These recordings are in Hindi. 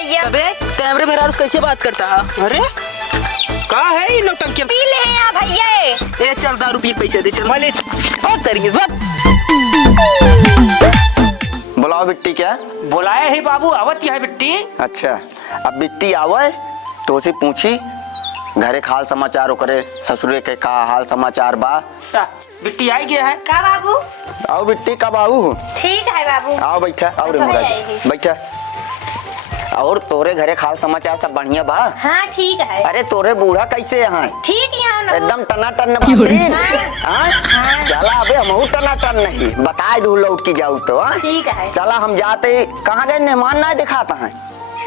भैया। अबे कैमरे में राज कैसे बात करता है? अरे का है ये नौटंकी? पी ले यहाँ भैया। ए चल दारू पी पैसे दे चल। मालिक बहुत तरीके बहुत। बुलाओ बिट्टी। क्या बुलाए है बाबू? आवत है बिट्टी। अच्छा अब बिट्टी आवे तो उसे पूछी घरे हाल समाचार करे ससुरे के का हाल समाचार बा। बिट्टी आई गया है का बाबू? आओ बिट्टी कब आऊ? ठीक है बाबू। आओ बैठा। आओ रे मुराद बैठा। और तोरे घरे हाल समाचार सब बढ़िया बा? हाँ ठीक है। अरे तोरे बूढ़ा कैसे यहाँ? ठीक यहाँ न एकदम टनाटन चला अबे हमहू टनाटन नहीं बताए दू लौट की जाऊ तो। ठीक है। चला हम जाते कहाँ गए मेहमान ना दिखाता है।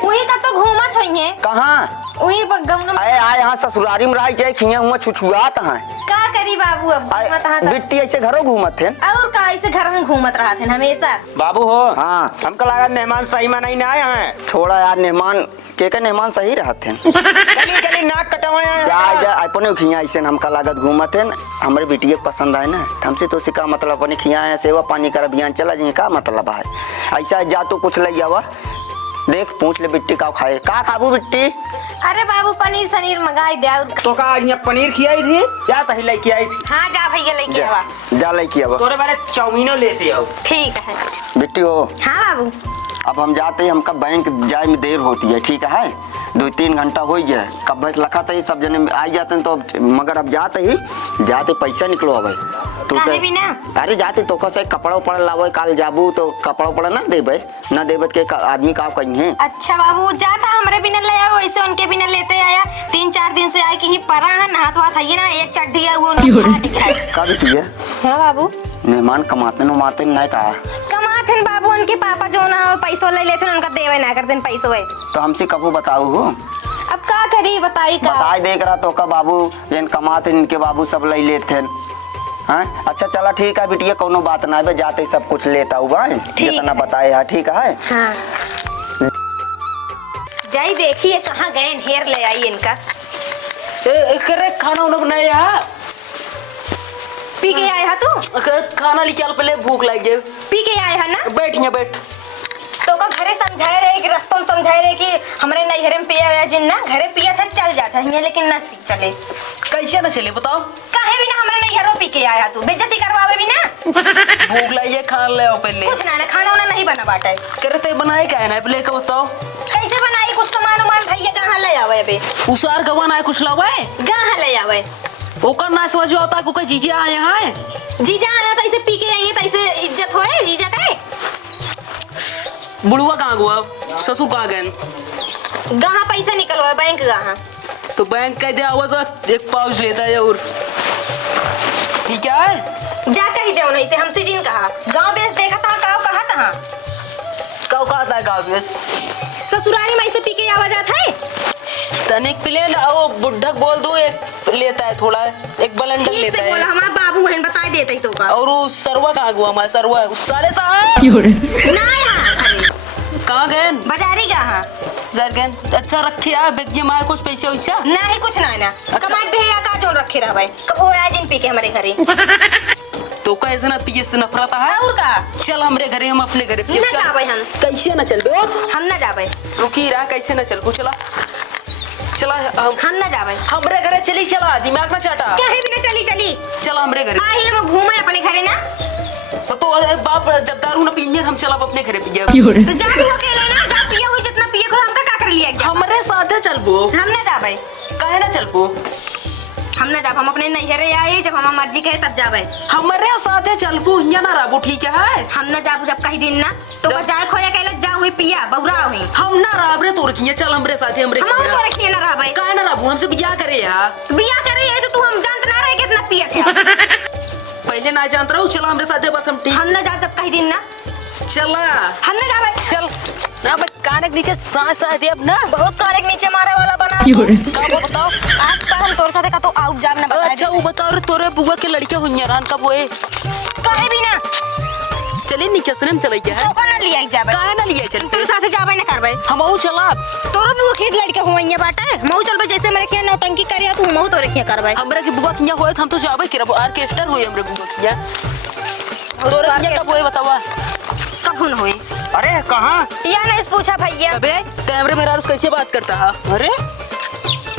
वही का तो घूमत होई है। कहाँ? वही गमन आए आए यहाँ ससुरारी में रही चाहे खिया हुआ छुछुआत है। का करी बाबू अब घूमत हाँ बिट्टी ऐसे घरों घूमत थे और का ऐसे घर में घूमत रहा थे हमेशा। बाबू हो। हाँ हमको लगा मेहमान सही में नहीं आए हैं। छोड़ा यार मेहमान के मेहमान सही रहते हैं। गली गली नाक कटवाए जा अपने खिया ऐसे हमका लागत घूमत है हमारे बिटिया पसंद है ना हमसे तो का मतलब अपने खिया है सेवा पानी कर अभियान चला जाए का मतलब है ऐसा जा तो कुछ ले जावा देख पूछ ले बिट्टी का खाए का खाबू बिट्टी। अरे बाबू पनीर सनीर मंगाई दे और तो का यहाँ पनीर खिलाई थी जा तही लेके आई थी। हाँ जा भैया लेके आवा। जा लेके आवा। तोरे बारे चाउमीनो लेते आओ। ठीक है। बिट्टी हो हाँ बाबू। अब हम जाते हैं हमका बैंक जाए में देर होती है ठीक है 2-3 घंटा हो गया कब बस लखा था सब जने आ जाते हैं तो मगर अब जाते पैसा निकलो अब तो भी ना? अरे जाते तो कैसे कपड़ा उपड़ा लावे काल जाबू तो कपड़ा उपड़ा ना देबे के आदमी का कहीं है। अच्छा बाबू जाता हमारे बिना ले आओ ऐसे उनके बिना लेते आया 3-4 दिन से आए कि परा है नहात हुआ था ये ना एक चड्ढी है वो का बिटिया? हाँ बाबू। मेहमान कमाते नहीं कहा कमाते बाबू उनके पापा जो ना पैसों ले लेते उनका देवे ना करते पैसों तो हमसे कबू बताऊ हो अब का करी बताई का बताई देख रहा तो का बाबू जिन कमाते इनके बाबू सब ले लेते हैं। हाँ अच्छा चला ठीक है बिटिया कोनो बात ना है जाते सब कुछ लेता हुआ जितना बताए है ठीक है। हाँ। जाई देखिए कहाँ गए ढेर ले आई इनका। करे खाना उन्हें बनाया है पी के आए है तू? खाना लेके पहले भूख लग गई। पी के आए है ना? बैठ यहाँ बैठ। तो का घरे समझाए रहे कि रस्तों में समझाए रहे कि हमारे नैहरे में पिया हुआ जिन ना घरे पिया था चल जाता है लेकिन ना चले कैसे ना चले बताओ? काहे भी ना हमारे नैहरों पी के आया तू बेइज्जती करवावे भी ना। भूख लगी खाना ले आओ पहले। कुछ ना खाना उना नहीं बना बाटा है। करे तो बनाए क्या है ना पहले का बताओ कैसे बनाई कुछ सामान उमान भैया कहाँ ले आवे अबे? उसार का बनाए कुछ लावा है कहाँ ले आवे? ओकर ना समझ आता को कोई जीजा आए हैं जीजा आया तो ऐसे पी के आएंगे तो ऐसे इज्जत होए जीजा का? बुढ़वा कहाँ गुआ ससुर कहाँ गए? कहाँ पैसा निकलवा बैंक कहाँ? तो बैंक कह दिया हुआ तो एक पाउच लेता है और ठीक है जा कही दे नहीं से हमसे जिन कहा गांव देश देखा था गाँव कहा था कब कहा था गाँव देश ससुरारी में ऐसे पी के आवाज आता है तनिक पिले वो बुढ़क बोल दो एक लेता है थोड़ा एक बलंडल लेता है बोला हमारा बाबू बहन बता देते तो का और वो सरवा कहाँ गुआ हमारा सरवा साले साहब ना कहाँ गए बाजारी कहाँ सर गए अच्छा रखे यार बेच हमारे कुछ पैसे वैसा नहीं कुछ ना कमा दे या का जोन रखे रहा भाई कब हो आया जिन पी के हमारे घरे तो कैसे ना पी से नफरत है और का चल हमरे घरे हम अपने घरे ना जावे हम कैसे ना चल बे हम ना जावे रुकी रहा कैसे ना चल को चला हम ना जावे हमरे घरे चली चला दिमाग ना चाटा काहे भी ना चली चल हमरे घरे आही हम घूमे अपने घरे ना तो अरे बाप जब दारू ना पिए हम चला अपने घरे पिए तो जा भी अकेले ना जा पिया हुई जितना पिए को हमका का कर लिया हमरे साथे चलबो हम ना जावे काहे ना चलबो हम ना जाब हम अपने नैहरे आए जब हमार मर्जी कहे तब जावे हमरे साथे चलबो या ना रहबो ठीक है हम ना जाब जब कहीं दिन ना तो जाए खोया कहला जा हुई पिया बौरा हुई हम ना रहबरे तोर किए चल हमरे साथे हमरे हम तो रखिए ना रहबे काहे ना रहबो हमसे बियाह करे यार बियाह करे है तो तू हम जानत ना रहे कितना पिया क्या पहले ना जानत रहू चला हमरे साथे बस हम ठीक हम ना जा जब कहीं दिन ना चला हम ना जावे चल ना बस कान के नीचे सांस आ दे अब ना बहुत कान के नीचे मारे वाला बना का बताओ आज पर हम तोर साथे का तो आउट जाब ना बता अच्छा वो बताओ रे तोरे बुआ के लड़के हुन्नरान कब होए काहे भी ना चले नी कैसे हम चले गया है तो ना लिया जावे काहे ना लिया चल तेरे साथे जावे ना करबे हमहू चला तोरो भी वो खेत लड़के हुआइया बाटे मऊ चलबे जैसे मेरे के नौटंकी करिया तू मऊ तो रखिया करबे हमरे के बुआ किया होए हम तो जाबे करब ऑर्केस्ट्रा होए हमरे बुआ किया तोरे किया कब होए बतावा कब हुन होए अरे कहाँ? या नहीं पूछा भैया। अबे कैमरे में रारूस कैसे बात करता है? अरे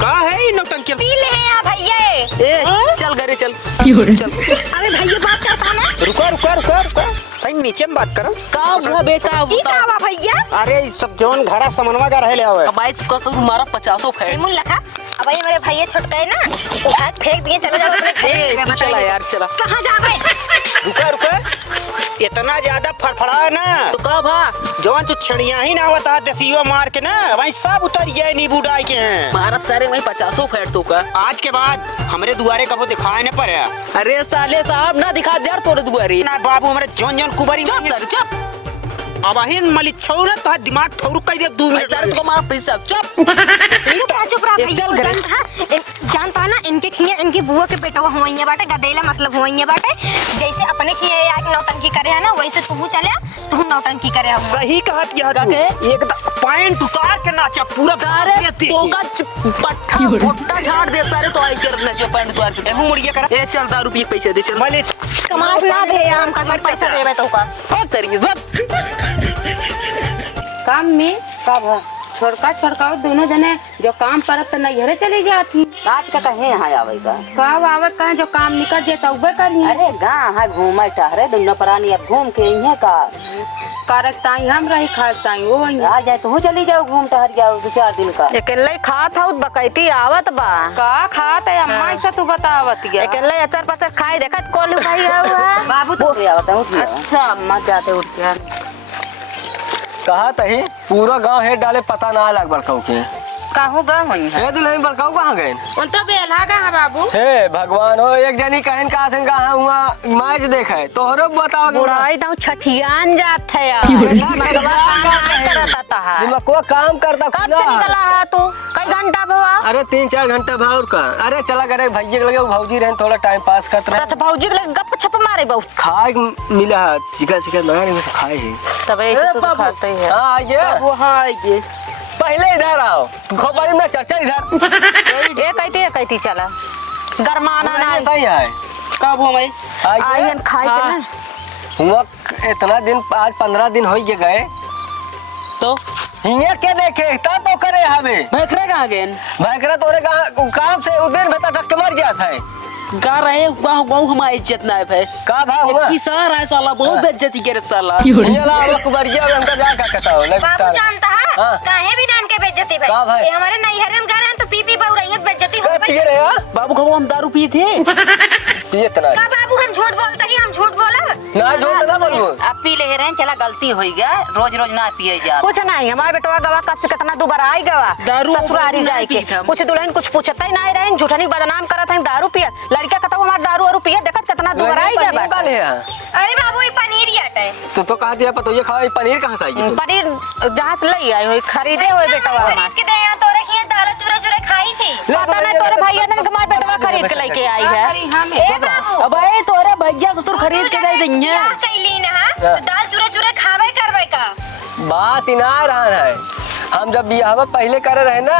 कहाँ है ये नौटंकी? पी ले हैं यहाँ भैया। ए चल घरे चल चल। अबे भैया बात करता ना। रुको कहीं नीचे में बात करो। काम हुआ बेटा ई का हुआ भैया? अरे ई सब जौन घरा समनवा जा रहे ले आवे। अब आई तो कसम तुम्हारा 50 फैट। मुन लखा अब ये मेरे भैया छोटका है ना, उठा के फेंक दिए, चले जाओ अपने ए घर। तू चला यार चला। कहाँ जावे? रुको इतना ज्यादा फड़फड़ा है ना तो कब हाँ जवान तू छड़िया ही ना होता देसियो मार के ना वहीं सब उतर गए नींबू डाल के हैं। मारब सारे वही 50 फैट तो का। आज के बाद हमरे दुआरे कबो दिखाए न पड़े। अरे साले साहब ना दिखा दे यार तोरे दुआरी। ना बाबू हमरे जौन कुबरी चुप सर चुप। अब अहिन मलिक छौ ना तो दिमाग ठौरू कह दे 2 मिनट। सर तुझको मारा पैसा चुप। चुप रहा एक भैया। चल घरे। जानता ना इनके खिया इनकी बुआ के पेटवा हुआइया बाटे, गदेला मतलब हुआइया बाटे। जैसे अपने खिया यार नौटंकी करे है ना, वैसे तू चले तू नौटंकी करे हुआ। सही कहा किया तू। काके? एकदम पॉइंट उतार के नाचा पूरा सारे देखी। तो का पट्टा मोटा झाड़ दे सारे तो आई के रखना चाहिए पैंट द्वार के। मुंह मुड़िए करा। ए चल 10 रुपये पैसे दे चल। मलिक कमाल ना दे हम का पैसा देवे तो का। बहुत तरीके से काम में कब छोड़काओ दोनों जने जो काम परत तो नैहरे चली जाती। आज का कहे यहाँ आवे का कब आवत कहाँ जो काम निकल जाता उबे करिए। अरे गाँव है घूमे टहरे दुनो प्राणी अब घूम के इहे का कारक ताई हम रही खाक ताई वो वही आ जाए तो चली जाओ घूम टहर जाओ 2-4 दिन का। अकेले खात हूँ बकैती आवत बा का खात है अम्मा ऐसा तू बतावत गया। अकेले अचार पचार खाई देखत कोलू भाई हुआ बाबू तो आवत है अच्छा अम्मा जाते उठ जा। कहा तही पूरा गांव हेड डाले पता ना लग बड़काऊ के। कहूँ गा वही है हे दुल्हन बड़काऊ कहाँ गए? उन तो बेला गा बाबू। हे भगवान हो एक जनी कहन का थे कहाँ हुआ मैच देखे तोहरो बताओ बुढ़ाई तो छठियान जात है यार दिमाग काम करता कब से निकला है तू कई घंटा भवा? अरे 3-4 घंटा भाव का। अरे चला करे भैया के लगे भौजी रहे थोड़ा टाइम पास करते रहे। अच्छा भौजी के लगे गप छप मारे बहुत खाए मिला है चिकन मंगा नहीं खाए है। तब ऐसे तू खाते है। हाँ आइए वहाँ आइए पहले इधर आओ खोपड़ी में चर्चा इधर ये कहती चला गरमाना ना सही है। कब हुआ मैं आइए खाए के ना हुआ इतना दिन आज 15 दिन हो गए तो हिंगे के देखे ता तो करे हवे भैखरा कहाँ गए? भैकरा तोरे काम से उस दिन भता टक मर गया था। गा रहे गाँव हमारी इज्जत ना है का भाव हुआ की सारा है साला बहुत बेइज्जती करे साला। ये ला अब कुबरिया में हमका जा का कहता हो बाबू जानता है हाँ। काहे भी नान के बेइज्जती भाई। का भाई? ये हमारे नैहरे में गए हैं तो पी बहु रही है बेइज्जती हो भाई। पिए रे हां बाबू कहो हम दारू पिए थे। पिए तना का बाबू हम झूठ बोलते ही हम झूठ बोलब। ना झूठ ना बोलबो। अब पी ले रहे चला गलती हो गया रोज ना पिए जा। कुछ नहीं हमारे बेटवा गवा कब से कितना दोबारा आई गवा दारू ससुरारी नहीं जाए के पीत हम। कुछ दुल्हन कुछ पूछता ही नहीं रहे झूठनी बदनाम करत है दारू पिया लड़का कहता हमार दारू और पिया देखत कितना दोबारा आई गवा। का ले अरे बाबू ये पनीर याट है। तो कहा दिया पतो ये खाओ पनीर कहां से आई? पनीर जहाँ से ले आई हो खरीदे हुए बेटवा हमार खरीद के दे यहाँ तोरे खिया दाल चूरे चूरे खाई थी। पता नहीं तोरे भैया ने हमारे बेटवा खरीद के लेके आई है। ए बाबू अब आए तोरा भैया ससुर खरीद के दे देंगे। क्या कैली ना तो दाल चूरे चूरे खावे करवे का। बात इना रहा है हम जब बियाह पहले करे रहे ना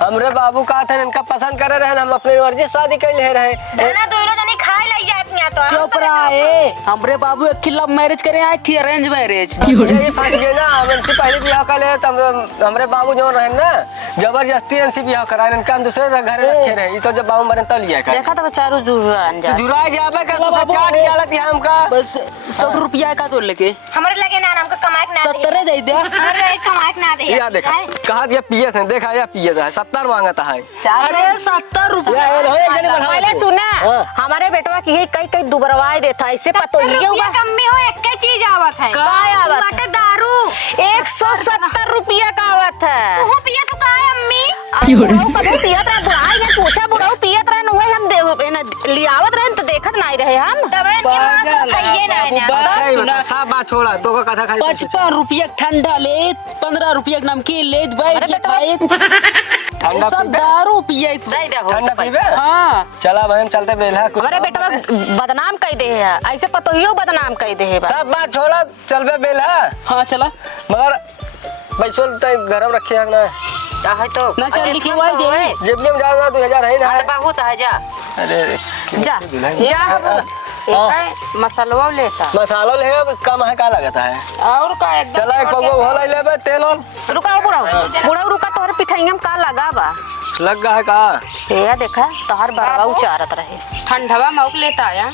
हमरे बाबू का था इनका पसंद करे रहे हम अपने मर्जी शादी कर ले रहे। खाना दोनों जने खाए लग जाती हैं तो हम चुप रहे हमरे बाबू एक खिला मैरिज करे आए थी अरेंज मैरिज। यही फंस गए ना हम इनसे पहले बियाह कर ले तब हमरे बाबू जो रहे ना जबरदस्ती इनसे बियाह कराए इनका हम दूसरे घर रखे रहे ये तो जब बाबू मरे तब लिया कर देखा तो चारू जुरान जा जुराए जाबे कर चलो तो बाबू, चाट डालत है हमका बस 100 रुपया का तो लेके हमारे लगे ना हमको कमाए ना दे। 70 दे दे। हमारे लगे कमाए ना दे। या देखा कहा दिया पिए थे देखा या पिए था 70 मांगता है। अरे 70 रुपया पहले सुना हमारे बेटवा की कई कई दुबरवाए देता है इससे पतो ही रुपया कम में हो एक चीज आवत है। काय आवत बाटे दारू 170 रुपया का आवत है। तू पिया तो का है अम्मी। बुढ़ाऊ कभी पियत रहे बुढ़ाई है पूछा बुढ़ाऊ पियत रहे हुए हम लियावत रहे तो देखत नहीं रहे हम। दवाई के मांस खाइए ना सही बता सब बात छोड़ा तो का कथा खाई 55 रुपया ठंडा ले 15 रुपया नमकीन ले बैठ के खाए ठंडा सब दारू पिए दे दे हो ठंडा पीबे हाँ चला भाई हम चलते बेला कुछ हमारे बेटवा बदनाम कह दे है ऐसे पतो ही बदनाम कह दे है सब बात छोड़ा चलबे बेला हाँ चला मगर बैसोल तय घर में रखिए ना है तो ना चल लिखवाई दे जेब में जाओ 2000 है ना बहुत है जा। अरे जा जा एक मसाला लेता मसाला ले कम है का लगता है। और का एकदम चला एक पगो हो ले तेल और रुका बुढ़ाऊ रुका तोहर पिठैया में का लगा बा लग गया है का। ये देखा तोहर बड़वा उचारत रहे। ठंडवा मौक लेता आया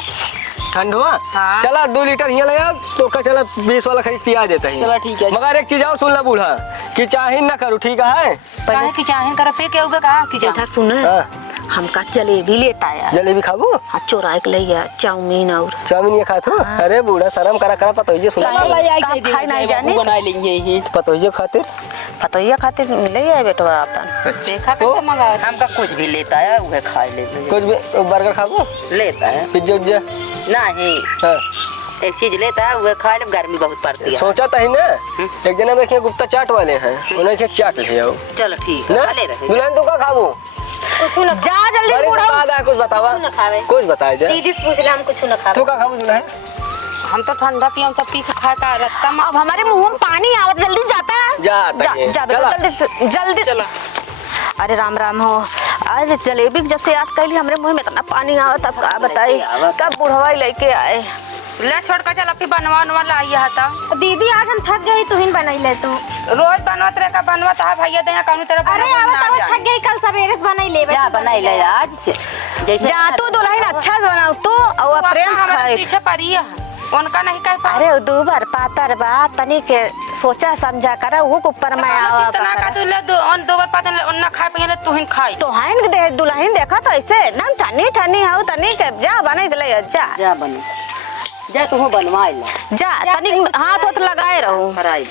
ठंड हुआ हाँ। चला 2 लीटर यहाँ ले तो का चला 20 वाला खरीद पिया देता है। चला ठीक है। मगर एक चीज और सुन ला बूढ़ा कि चाहीन ना करू ठीक है। काहे कि चाहन कर पे के उबे कहा कि इधर सुन हाँ। हमका जलेबी लेता आया। जलेबी खाबू हाँ चोरा के ले गया चाउमीन और चाउमीन ये खात हो। अरे बूढ़ा शर्म करा करा पतोइये सुन चला ला आई दे खाई नहीं जाने बना लेंगे ये पतोइये खातिर पतोइया खातिर ले आए बेटवा अपन। देखा कैसे मंगा हमका कुछ भी लेता है वह खा ले कुछ भी बर्गर खाबू लेता है पिज्जा उज्जा नहीं हाँ। एक चीज लेता है वह खा ले गर्मी बहुत पड़ती है। सोचा था ही ना एक जना में गुप्ता चाट वाले हैं उन्हें एक चाट ले आओ चलो ठीक है ना खा ले रहे दुल्हन तू का खाबू कुछ न जा जल्दी बड़ी बुढ़ाऊ बात है कुछ बतावा कुछ न खावे। कुछ बताए जा दीदी से पूछ ले हम कुछ न खावे। तू का खाबू दुल्हन हम तो ठंडा पियो तो पी के खाता रत्ता में अब हमारे मुंह में पानी आवत जल्दी जाता है जा बेटा जल्दी चलो अरे राम राम हो। अरे जलेबी जब से याद कैली हमरे मुंह में इतना पानी आवत अब का बताई कब बुढ़वा लेके आए। ले छोड़ कर चल फिर बनवा लाइया था दीदी आज हम थक गई तू ही बनाई ले तू। रोज बनवत रहे का बनवत है भैया दे कौन तरह अरे आवत थक गई कल सवेरे से बनाई ले जा बनाई ले आज जैसे जा तू दुल्हन अच्छा बनाऊ तू और फ्रेंड्स खाए। पीछे पड़ी है उनका नहीं कह पा अरे दो बार पातर बा तनी के सोचा समझा कर वो ऊपर में आवा कितना का तू ले दो बार पता उन्ना खाए पहले तू ही खाई तो हाइन दे दुल्हन देखा तो ऐसे ना ठनी ठनी हाउ तनी के जा बने के ले जा बने जा तू बनवा ले जा तनी हाथ लगाए रहूं फराई